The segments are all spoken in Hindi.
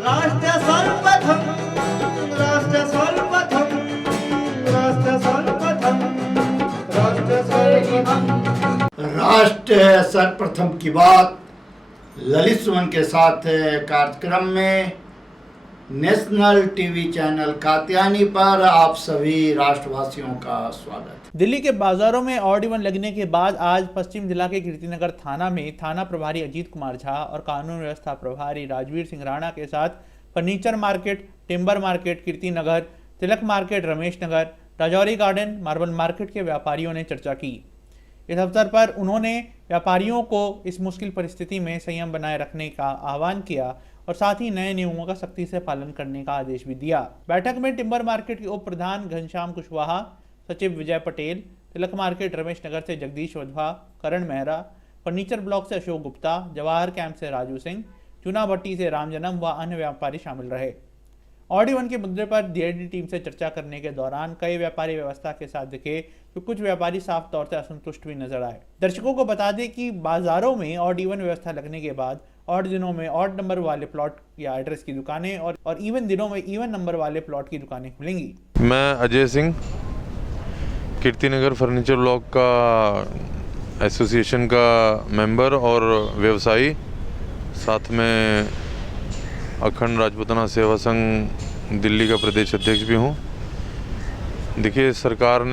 राष्ट्र सर्वप्रथम, राष्ट्र सर्वप्रथम, राष्ट्र सर्वप्रथम, राष्ट्र सर्वप्रथम। राष्ट्र सर्वप्रथम की बात ललित सुमन के साथ कार्यक्रम में नेशनल टीवी चैनल कात्यायनी पर आप सभी राष्ट्रवासियों का स्वागत। दिल्ली के बाजारों में ऑड इवन लगने के बाद आज पश्चिम जिला के कीर्तिनगर थाना में थाना प्रभारी अजीत कुमार झा और कानून व्यवस्था प्रभारी राजवीर सिंह राणा के साथ furniture market, timber market Kirtinagar, Tilak market Ramesh Nagar, Rajouri garden, marble market के व्यापारियों ने चर्चा की। इस अवसर पर उन्होंने व्यापारियों को इस मुश्किल परिस्थिति में संयम बनाए रखने का आह्वान किया और साथ ही नए नियमों का सख्ती से पालन करने का आदेश भी दिया। बैठक में टिम्बर मार्केट के उप प्रधान घनश्याम कुशवाहा, सचिव विजय पटेल, तिलक मार्केट रमेश नगर से जगदीश वधवा, करण मेहरा, फर्नीचर ब्लॉक से अशोक गुप्ता, जवाहर कैंप से राजू सिंह, चुना भट्टी से राम जन्म व अन्य व्यापारी शामिल रहे। ऑड इवन के मुद्दे पर डीआईडी टीम से चर्चा करने के दौरान कई व्यापारी व्यवस्था के साथ दिखे तो कुछ व्यापारी साफ तौर से असंतुष्ट भी नजर आए। दर्शकों को बता दें कि बाजारों में ऑड इवन व्यवस्था लगने के बाद ऑड दिनों में ऑड नंबर वाले प्लॉट या एड्रेस की दुकानें और इवन दिनों में इवन नंबर वाले प्लॉट की दुकानें खुलेंगी। मैं अजय सिंह, कीर्तिनगर फर्नीचर ब्लॉक का एसोसिएशन का मेंबर और व्यवसायी, साथ में अखंड राजपूताना सेवा संघ दिल्ली का प्रदेश अध्यक्ष भी हूँ। देखिए,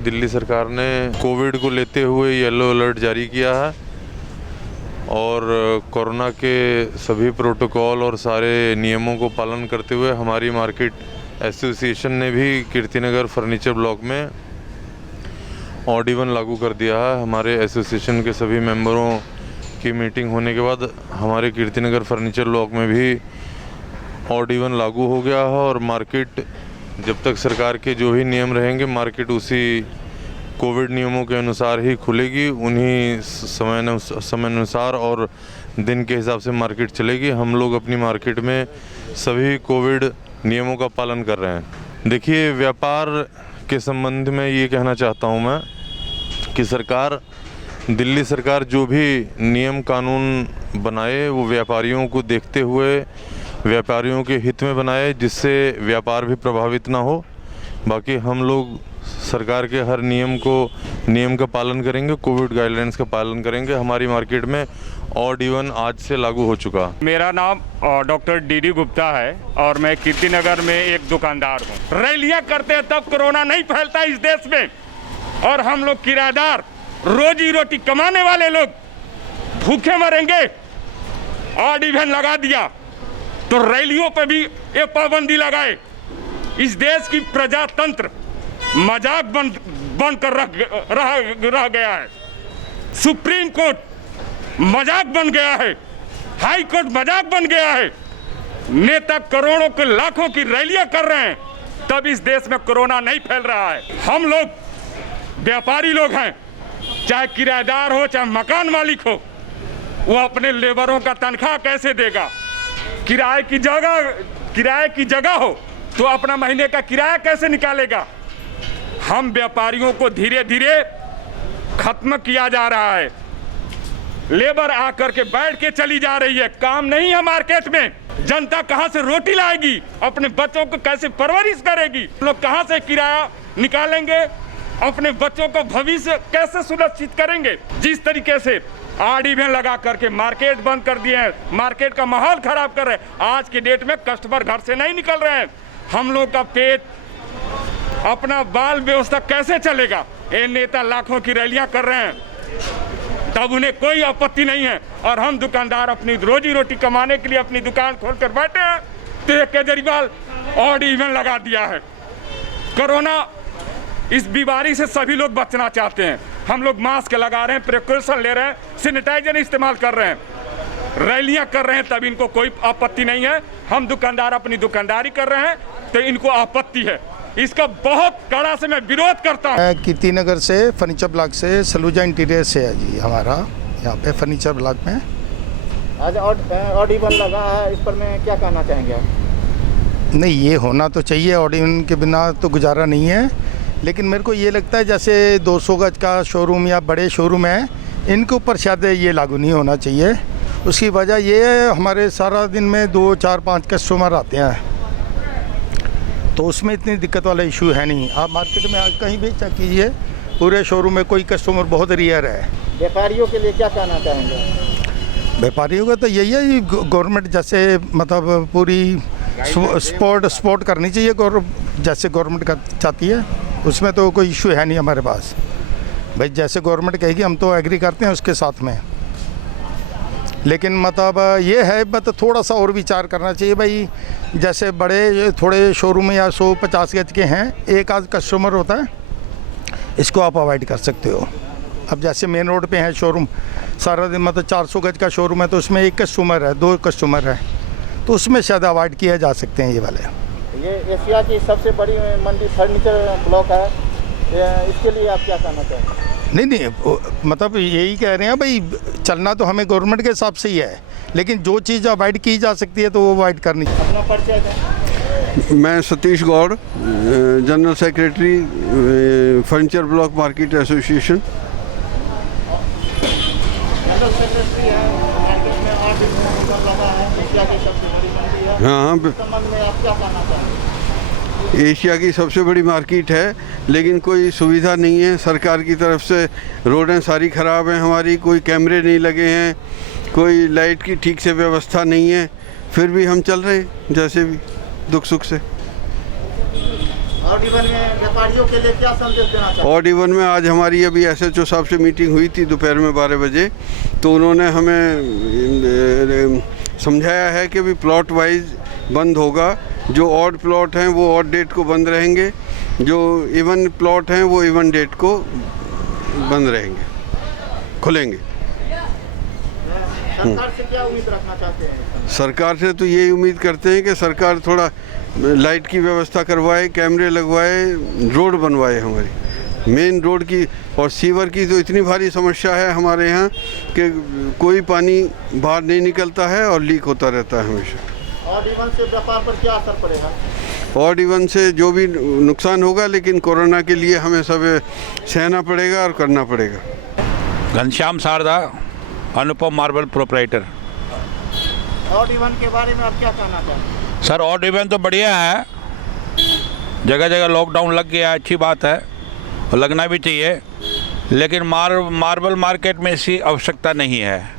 दिल्ली सरकार ने कोविड को लेते हुए येलो अलर्ट जारी किया है और कोरोना के सभी प्रोटोकॉल और सारे नियमों को पालन करते हुए हमारी मार्केट एसोसिएशन ने भी कीर्तिनगर फर्नीचर ब्लॉक में ऑड इवन लागू कर दिया है। हमारे एसोसिएशन के सभी मेंबरों की मीटिंग होने के बाद हमारे कीर्तिनगर फर्नीचर ब्लॉक में भी ऑड इवन लागू हो गया है और मार्केट जब तक सरकार के जो भी नियम रहेंगे, मार्केट उसी कोविड नियमों के अनुसार ही खुलेगी, उन्हीं समय अनुसार और दिन के हिसाब से मार्केट चलेगी। हम लोग अपनी मार्केट में सभी कोविड नियमों का पालन कर रहे हैं। देखिए, व्यापार के संबंध में ये कहना चाहता हूँ मैं कि दिल्ली सरकार जो भी नियम कानून बनाए वो व्यापारियों को देखते हुए व्यापारियों के हित में बनाए, जिससे व्यापार भी प्रभावित ना हो। बाकी हम लोग सरकार के हर नियम का पालन करेंगे, कोविड गाइडलाइंस का पालन करेंगे। हमारी मार्केट में ऑड इवन आज से लागू हो चुका। मेरा नाम डॉक्टर डी गुप्ता है और मैं कीर्तिनगर में एक दुकानदार हूँ। रैलियाँ करते हैं तब कोरोना नहीं फैलता इस देश में, और हम लोग किराएदार, रोजी रोटी कमाने वाले लोग भूखे मरेंगे। ऑड इवन लगा दिया तो रैलियों पे भी ये पाबंदी लगाए। इस देश की प्रजातंत्र मजाक बन कर रह गया है। सुप्रीम कोर्ट मजाक बन गया है, हाई कोर्ट मजाक बन गया है। नेता करोड़ों के लाखों की रैलियां कर रहे हैं, तब इस देश में कोरोना नहीं फैल रहा है। हम लोग व्यापारी लोग हैं, चाहे किराएदार हो चाहे मकान मालिक हो, वो अपने लेबरों का तनख्वाह कैसे देगा? किराए की जगह हो तो अपना महीने का किराया कैसे निकालेगा? हम व्यापारियों को धीरे धीरे खत्म किया जा रहा है। लेबर आकर के बैठ के चली जा रही है, काम नहीं है मार्केट में। जनता कहां से रोटी लाएगी? अपने बच्चों को कैसे परवरिश करेगी? लोग कहां से किराया निकालेंगे? अपने बच्चों को भविष्य कैसे सुनिश्चित करेंगे? जिस तरीके से ऑड इवन लगा करके मार्केट बंद कर दिए हैं, मार्केट का माहौल खराब कर रहे हैं। आज के डेट में कस्टमर घर से नहीं निकल रहे हैं। हम लोग का पेट, अपना बाल व्यवस्था कैसे चलेगा? ये नेता लाखों की रैलियां कर रहे हैं, तब उन्हें कोई आपत्ति नहीं है, और हम दुकानदार अपनी रोजी रोटी कमाने के लिए अपनी दुकान खोल कर बैठे हैं। तो केजरीवाल ऑड इवन लगा दिया है। कोरोना इस बीमारी से सभी लोग बचना चाहते हैं। हम लोग मास्क लगा रहे हैं, प्रिकॉशन ले रहे हैं, सैनिटाइजर इस्तेमाल कर रहे हैं, रैलियां कर रहे हैं, तब इनको कोई आपत्ति नहीं है। हम दुकानदार अपनी दुकानदारी कर रहे हैं तो इनको आपत्ति है। इसका बहुत कड़ा से मैं विरोध करता हूँ। कीर्तिनगर से फर्नीचर ब्लॉक से सलूजा इंटीरियर से है जी, हमारा यहाँ पे फर्नीचर ब्लॉक में आज ऑड इवन लगा है, इस पर मैं क्या कहना चाहेंगे आप? नहीं, ये होना तो चाहिए, ऑड इवन के बिना तो गुजारा नहीं है। लेकिन मेरे को ये लगता है जैसे 200 गज का शोरूम या बड़े शोरूम है, इनके ऊपर शायद ये लागू नहीं होना चाहिए। उसकी वजह ये है, हमारे सारा दिन में 2, 4, 5 कस्टमर आते हैं, तो उसमें इतनी दिक्कत वाला इशू है नहीं। आप मार्केट में आज कहीं भी चेक कीजिए, पूरे शोरूम में कोई कस्टमर बहुत रेयर है। व्यापारियों के लिए क्या कहना चाहेंगे? व्यापारियों का तो यही है, गवर्नमेंट जैसे मतलब पूरी सपोर्ट करनी चाहिए, जैसे गवर्नमेंट चाहती है, उसमें तो कोई इशू है नहीं हमारे पास। भाई जैसे गवर्नमेंट कहेगी हम तो एग्री करते हैं उसके साथ में, लेकिन मतलब ये है मतलब थोड़ा सा और विचार करना चाहिए भाई। जैसे बड़े थोड़े शोरूम या 150 गज के हैं, एक आध कस्टमर होता है, इसको आप अवॉइड कर सकते हो। अब जैसे मेन रोड पे है शोरूम, सारा दिन मतलब 400 गज का शोरूम है, तो उसमें एक कस्टमर है, 2 कस्टमर है, तो उसमें शायद अवॉइड किया जा सकते हैं ये वाले। ये एशिया की सबसे बड़ी मंडी फर्नीचर ब्लॉक है, इसके लिए आप क्या कहना चाहेंगे? नहीं, मतलब यही कह रहे हैं भाई, चलना तो हमें गवर्नमेंट के हिसाब से ही है, लेकिन जो चीज़ अवॉइड की जा सकती है तो वो अवॉइड करनी। अपना परिचय दें। मैं Satish Gaur, general secretary furniture block market association. General secretary है, मार्केट में और भी दुकान लगा है, एशिया की सबसे बड़ी मंडी है। हाँ, इस संबंध में आप क्या कहना चाहेंगे? एशिया की सबसे बड़ी मार्केट है, लेकिन कोई सुविधा नहीं है सरकार की तरफ से। रोडें सारी ख़राब हैं हमारी, कोई कैमरे नहीं लगे हैं, कोई लाइट की ठीक से व्यवस्था नहीं है, फिर भी हम चल रहे हैं जैसे भी दुख सुख से। और इवन में व्यापारियों के लिए क्या संदेश देना चाहते हैं? और इवन में आज हमारी अभी SHO साहब से मीटिंग हुई थी दोपहर में 12 बजे, तो उन्होंने हमें समझाया है कि भी प्लॉट वाइज बंद होगा। जो ऑड प्लॉट हैं वो ऑड डेट को बंद रहेंगे, जो इवन प्लॉट हैं वो इवन डेट को बंद रहेंगे, खुलेंगे। सरकार से क्या उम्मीद रखना चाहते हैं? सरकार से तो यही उम्मीद करते हैं कि सरकार थोड़ा लाइट की व्यवस्था करवाए, कैमरे लगवाए, रोड बनवाए हमारी मेन रोड की। और सीवर की तो इतनी भारी समस्या है हमारे यहाँ कि कोई पानी बाहर नहीं निकलता है और लीक होता रहता है हमेशा। और इवन से व्यापार पर क्या असर पड़ेगा? और इवन से जो भी नुकसान होगा, लेकिन कोरोना के लिए हमें सब सहना पड़ेगा और करना पड़ेगा। घनश्याम शारदा, अनुपम मार्बल प्रोपराइटर। और इवन के बारे में आप क्या कहना चाहेंगे? सर ऑड इवन तो बढ़िया है, जगह जगह लॉकडाउन लग गया, अच्छी बात है और लगना भी चाहिए, लेकिन मार्बल मार्केट में इसकी आवश्यकता नहीं है,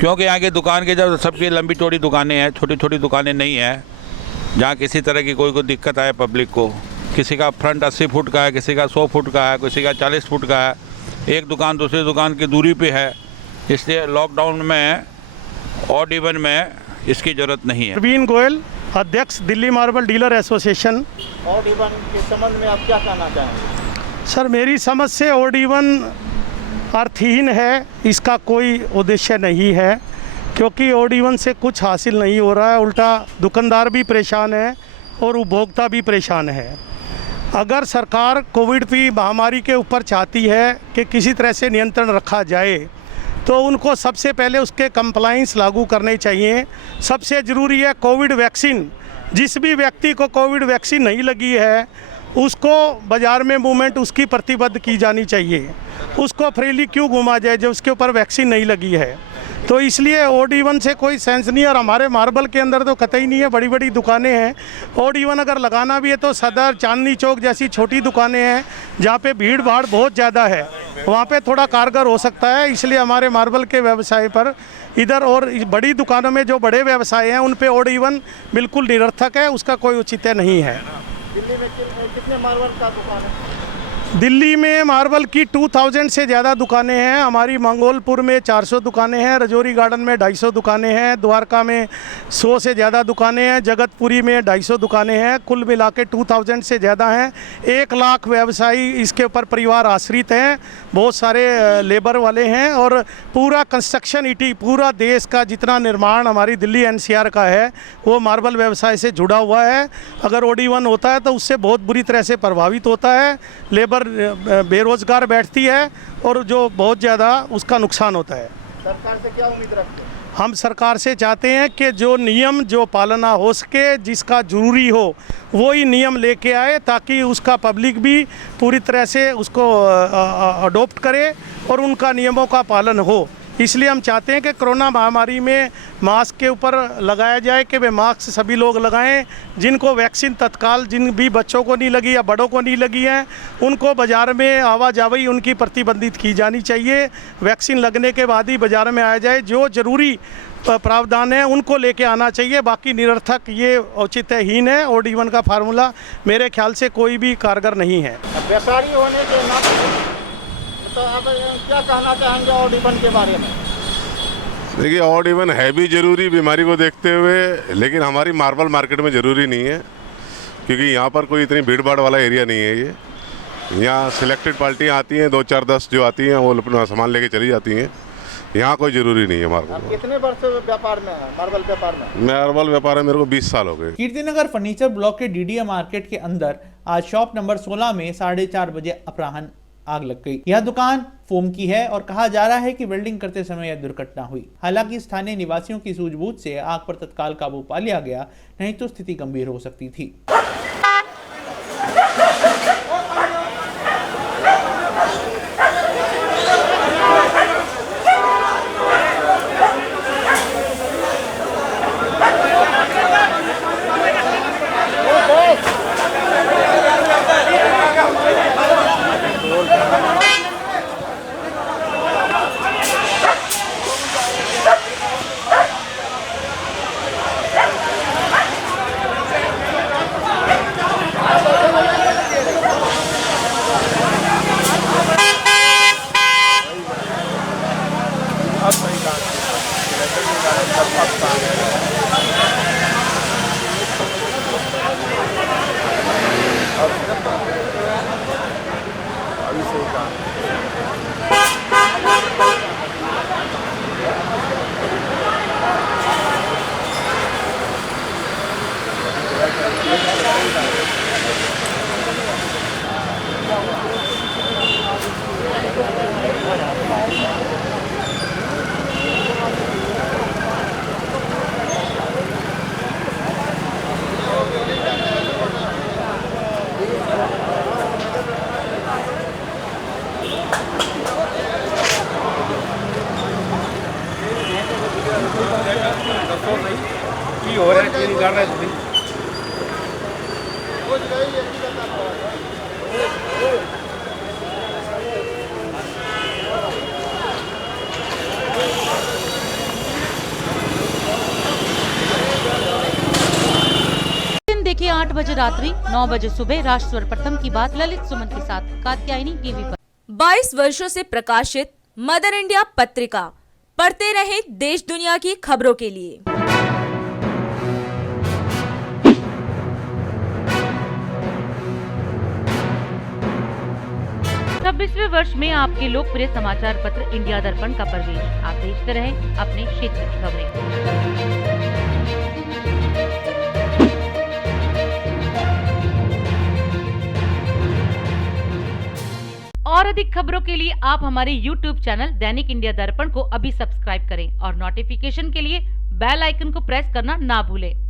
क्योंकि यहाँ की दुकान के जब सबकी लंबी चौड़ी दुकानें हैं, छोटी छोटी दुकानें नहीं हैं, जहाँ किसी तरह की कोई दिक्कत आए पब्लिक को। किसी का फ्रंट 80 फुट का है, किसी का 100 फुट का है, किसी का 40 फुट का है, एक दुकान दूसरी दुकान की दूरी पे है, इसलिए लॉकडाउन में ऑड इवन में इसकी ज़रूरत नहीं है। प्रवीण गोयल, अध्यक्ष दिल्ली मार्बल डीलर एसोसिएशन। और इवन के संबंध में आप क्या कहना चाहेंगे? सर मेरी समझ से ऑड इवन अर्थहीन है, इसका कोई उद्देश्य नहीं है, क्योंकि ऑड इवन से कुछ हासिल नहीं हो रहा है, उल्टा दुकानदार भी परेशान है और उपभोक्ता भी परेशान है। अगर सरकार कोविड की महामारी के ऊपर चाहती है कि किसी तरह से नियंत्रण रखा जाए, तो उनको सबसे पहले उसके कंप्लाइंस लागू करने चाहिए। सबसे ज़रूरी है कोविड वैक्सीन। जिस भी व्यक्ति को कोविड वैक्सीन नहीं लगी है, उसको बाज़ार में मूवमेंट उसकी प्रतिबद्ध की जानी चाहिए, उसको फ्रीली क्यों घुमा जाए जो उसके ऊपर वैक्सीन नहीं लगी है। तो इसलिए ऑड इवन से कोई सेंस नहीं है, और हमारे मार्बल के अंदर तो कतई नहीं है, बड़ी बड़ी दुकानें हैं। ऑड इवन अगर लगाना भी है तो सदर, चांदनी चौक जैसी छोटी दुकानें हैं जहाँ पे भीड़ भाड़ बहुत ज़्यादा है, वहाँ पे थोड़ा कारगर हो सकता है। इसलिए हमारे मार्बल के व्यवसाय पर इधर और बड़ी दुकानों में जो बड़े व्यवसाय हैं उन पे ऑड इवन बिल्कुल निरर्थक है, उसका कोई औचित्य नहीं है। दिल्ली में कितने मार्बल का दुकान है? दिल्ली में मार्बल की 2000 से ज़्यादा दुकानें हैं। हमारी मंगोलपुर में 400 दुकानें हैं, रजौरी गार्डन में 250 दुकानें हैं, द्वारका में 100 से ज़्यादा दुकानें हैं, जगतपुरी में 250 दुकानें हैं। कुल मिला के 2000 से ज़्यादा हैं। 1 लाख व्यवसायी इसके ऊपर परिवार आश्रित हैं, बहुत सारे लेबर वाले हैं, और पूरा कंस्ट्रक्शन ईटी, पूरा देश का जितना निर्माण हमारी दिल्ली NCR का है वो मार्बल व्यवसाय से जुड़ा हुआ है। अगर ऑड इवन होता है तो उससे बहुत बुरी तरह से प्रभावित होता है, लेबर बेरोजगार बैठती है और जो बहुत ज़्यादा उसका नुकसान होता है। सरकार से क्या उम्मीद रखते हैं? हम सरकार से चाहते हैं कि जो नियम जो पालना हो सके, जिसका ज़रूरी हो वो ही नियम लेके आए, ताकि उसका पब्लिक भी पूरी तरह से उसको अडॉप्ट करे और उनका नियमों का पालन हो। इसलिए हम चाहते हैं कि कोरोना महामारी में मास्क के ऊपर लगाया जाए कि वे मास्क सभी लोग लगाएं। जिनको वैक्सीन तत्काल, जिन भी बच्चों को नहीं लगी या बड़ों को नहीं लगी है, उनको बाज़ार में आवाजाही उनकी प्रतिबंधित की जानी चाहिए। वैक्सीन लगने के बाद ही बाज़ार में आया जाए। जो ज़रूरी प्रावधान है उनको लेके आना चाहिए, बाकी निरर्थक ये औचित्यहीन है। OD1 का फार्मूला मेरे ख्याल से कोई भी कारगर नहीं है। व्यापारी होने के नाते तो आप क्या कहना चाहेंगे OD1 के बारे में? देखिए, OD1 है भी ज़रूरी बीमारी को देखते हुए, लेकिन हमारी मार्बल मार्केट में ज़रूरी नहीं है, क्योंकि यहाँ पर कोई इतनी भीड़ भाड़ वाला एरिया नहीं है। ये यहाँ सिलेक्टेड पार्टियाँ आती हैं, 2 4 10 जो आती हैं वो अपना सामान लेके चली जाती हैं। यहाँ कोई ज़रूरी नहीं है मार्बल। आप कितने वर्ष से व्यापार में है, मार्बल व्यापार में? मार्बल व्यापार में मेरे को 20 साल हो गए। कीर्तिनगर फर्नीचर ब्लॉक के DDA मार्केट के अंदर आज शॉप नंबर 16 में 4:30 बजे अपराह्न आग लग गई। यह दुकान फोम की है और कहा जा रहा है कि वेल्डिंग करते समय यह दुर्घटना हुई। हालांकि स्थानीय निवासियों की सूझबूझ से आग पर तत्काल काबू पा लिया गया, नहीं तो स्थिति गंभीर हो सकती थी। देखिए 8 बजे रात्रि 9 बजे सुबह राष्ट्र प्रथम की बात ललित सुमन के साथ कात्यायनी टीवी पर। 22 वर्षों से प्रकाशित मदर इंडिया पत्रिका, पढ़ते रहे देश दुनिया की खबरों के लिए। छब्बीसवें वर्ष में आपके लोकप्रिय समाचार पत्र इंडिया दर्पण का प्रवेश। आप देखते रहे अपने क्षेत्र की खबरें। और अधिक खबरों के लिए आप हमारे YouTube चैनल दैनिक इंडिया दर्पण को अभी सब्सक्राइब करें और नोटिफिकेशन के लिए बेल आइकन को प्रेस करना ना भूलें।